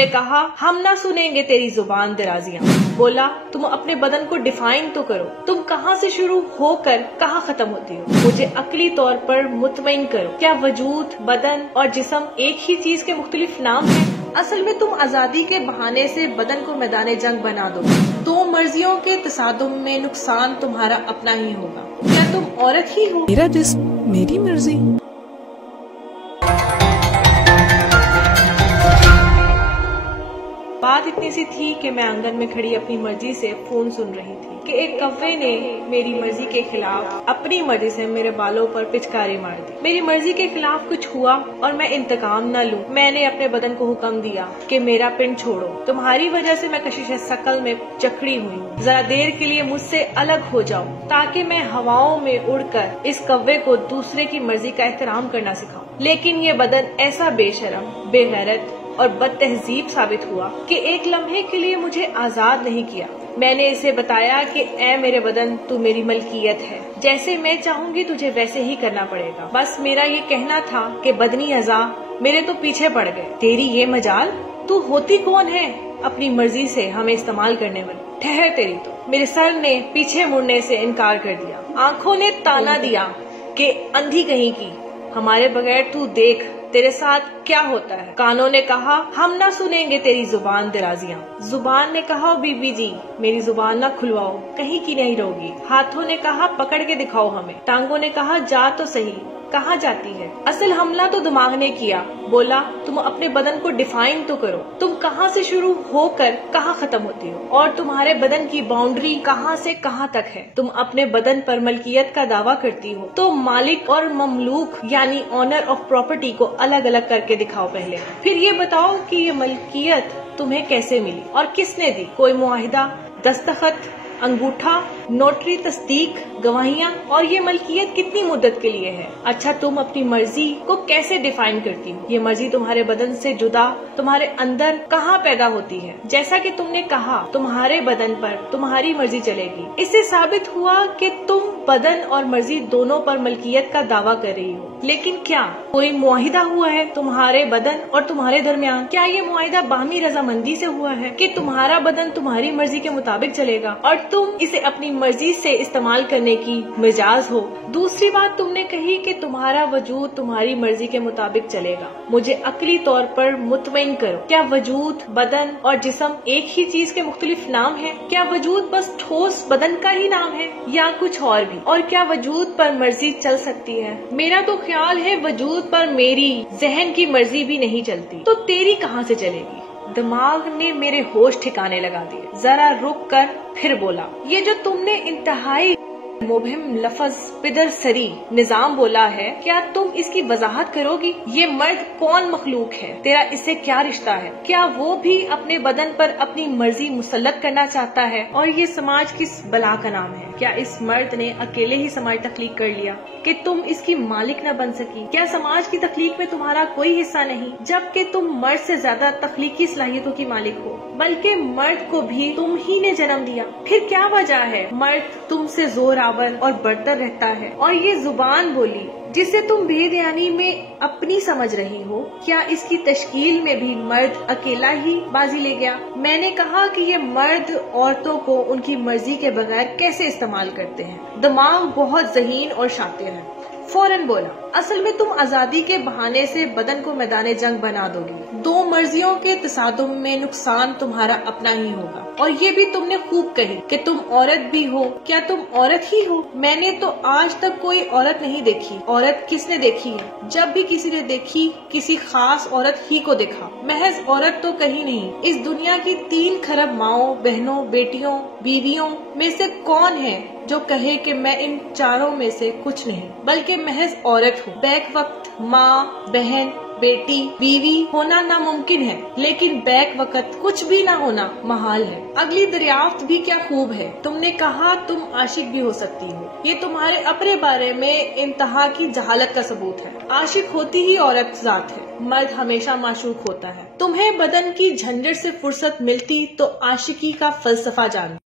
ने कहा हम ना सुनेंगे तेरी जुबान दराजियां। बोला तुम अपने बदन को डिफाइन तो करो, तुम कहाँ से शुरू होकर कहाँ खत्म होती हो। मुझे अक्ली तौर पर मुतमईन करो, क्या वजूद, बदन और जिस्म एक ही चीज के मुख्तलिफ नाम है। असल में तुम आजादी के बहाने से बदन को मैदान जंग बना दो। दो मर्जियों के तसादुम में नुकसान तुम्हारा अपना ही होगा। क्या तुम औरत ही हो? मेरा जिस्म मेरी मर्जी। बात इतनी सी थी कि मैं आंगन में खड़ी अपनी मर्जी से फोन सुन रही थी कि एक कौवे ने मेरी मर्जी के खिलाफ अपनी मर्जी से मेरे बालों पर पिचकारी मार दी। मेरी मर्जी के खिलाफ कुछ हुआ और मैं इंतकाम न लूं। मैंने अपने बदन को हुक्म दिया कि मेरा पिंड छोड़ो, तुम्हारी वजह से मैं कशिश शकल में जकड़ी हुई हूँ। जरा देर के लिए मुझसे अलग हो जाओ ताकि मैं हवाओं में उड़कर इस कौवे को दूसरे की मर्जी का एहतराम करना सिखाऊं। लेकिन ये बदन ऐसा बेशरम, बेगैरत और बदतहजीब साबित हुआ कि एक लम्हे के लिए मुझे आजाद नहीं किया। मैंने इसे बताया कि ऐ मेरे बदन, तू मेरी मलकियत है, जैसे मैं चाहूंगी तुझे वैसे ही करना पड़ेगा। बस मेरा ये कहना था कि बदनी अज़ा मेरे तो पीछे पड़ गए। तेरी ये मजाल, तू होती कौन है अपनी मर्जी से हमें इस्तेमाल करने वाली? ठहर तेरी तो। मेरे सर ने पीछे मुड़ने से इनकार कर दिया। आंखों ने ताना दिया कि अंधी कहीं की, हमारे बगैर तू देख तेरे साथ क्या होता है। कानों ने कहा हम ना सुनेंगे तेरी जुबान दराजियां। जुबान ने कहा बीबी जी मेरी जुबान ना खुलवाओ, कहीं की नहीं रहोगी। हाथों ने कहा पकड़ के दिखाओ हमें। टांगों ने कहा जा तो सही, कहाँ जाती है। असल हमला तो दिमाग ने किया। बोला तुम अपने बदन को डिफाइन तो करो, तुम कहाँ से शुरू होकर कहाँ खत्म होती हो और तुम्हारे बदन की बाउंड्री कहाँ से कहाँ तक है। तुम अपने बदन पर मलकियत का दावा करती हो तो मालिक और ममलूक यानी ऑनर ऑफ प्रॉपर्टी को अलग अलग करके दिखाओ पहले। फिर ये बताओ कि ये मलकियत तुम्हें कैसे मिली और किसने दी। कोई मुआहिदा, दस्तखत, अंगूठा, नोटरी तस्दीक, गवाहियाँ, और ये मलकियत कितनी मुद्दत के लिए है। अच्छा तुम अपनी मर्जी को कैसे डिफाइन करती हो? ये मर्जी तुम्हारे बदन से जुदा तुम्हारे अंदर कहाँ पैदा होती है? जैसा कि तुमने कहा तुम्हारे बदन पर तुम्हारी मर्जी चलेगी, इससे साबित हुआ कि तुम बदन और मर्जी दोनों पर मलकियत का दावा कर रही हो। लेकिन क्या कोई मुआहिदा हुआ है तुम्हारे बदन और तुम्हारे दरमियान? क्या ये मुआहिदा बाहमी रजामंदी से हुआ है कि तुम्हारा बदन तुम्हारी मर्जी के मुताबिक चलेगा और तुम इसे अपनी मर्जी से इस्तेमाल करने की मिजाज हो? दूसरी बात तुमने कही कि तुम्हारा वजूद तुम्हारी मर्जी के मुताबिक चलेगा। मुझे अक्ली तौर पर मुतमईन करो, क्या वजूद, बदन और जिस्म एक ही चीज के मुख्तलिफ नाम है? क्या वजूद बस ठोस बदन का ही नाम है या कुछ और भी? और क्या वजूद पर मर्जी चल सकती है? मेरा तो ख्याल है वजूद पर मेरी जहन की मर्जी भी नहीं चलती, तो तेरी कहाँ से चलेगी? दिमाग ने मेरे होश ठिकाने लगा दिए। जरा रुक कर फिर बोला, ये जो तुमने इंतहाई मुबहिम लफ्ज पिदर सरी निजाम बोला है, क्या तुम इसकी वजाहत करोगी? ये मर्द कौन मखलूक है? तेरा इससे क्या रिश्ता है? क्या वो भी अपने बदन पर अपनी मर्जी मुसल्लत करना चाहता है? और ये समाज किस बला का नाम है? क्या इस मर्द ने अकेले ही समाज तख्लीक कर लिया कि तुम इसकी मालिक न बन सकी? क्या समाज की तख्लीक में तुम्हारा कोई हिस्सा नहीं, जबकि तुम मर्द से ज्यादा तख्लीकी सलाहियतों की मालिक हो? बल्कि मर्द को भी तुम ही ने जन्म दिया। फिर क्या वजह है मर्द तुमसे जोरावर और बढ़तर रहता है? और ये जुबान बोली जिसे तुम बेदयानी में अपनी समझ रही हो, क्या इसकी तश्कील में भी मर्द अकेला ही बाजी ले गया? मैंने कहा कि ये मर्द औरतों को उनकी मर्जी के बगैर कैसे इस्तेमाल करते हैं। दिमाग बहुत ज़हीन और शातिर है। फौरन बोला, असल में तुम आजादी के बहाने से बदन को मैदान जंग बना दोगी। दो मर्जियों के तसादुम में नुकसान तुम्हारा अपना ही होगा। और ये भी तुमने खूब कही कि तुम औरत भी हो। क्या तुम औरत ही हो? मैंने तो आज तक कोई औरत नहीं देखी। औरत किसने देखी है? जब भी किसी ने देखी, किसी खास औरत ही को देखा। महज औरत तो कहीं नहीं। इस दुनिया की 3 खरब माओं, बहनों, बेटियों, बीवियों में से कौन है जो कहे कि मैं इन चारों में से कुछ नहीं, बल्कि महज औरत हूँ। बैक वक्त माँ, बहन, बेटी, बीवी होना नामुमकिन है, लेकिन बैक वक्त कुछ भी ना होना महाल है। अगली दरियाफ्त भी क्या खूब है। तुमने कहा तुम आशिक भी हो सकती हो। ये तुम्हारे अपने बारे में इंतहा की जहालत का सबूत है। आशिक होती ही औरत जात है, मर्द हमेशा माशूक होता है। तुम्हें बदन की झंझट से फुर्सत मिलती तो आशिकी का फलसफा जानती।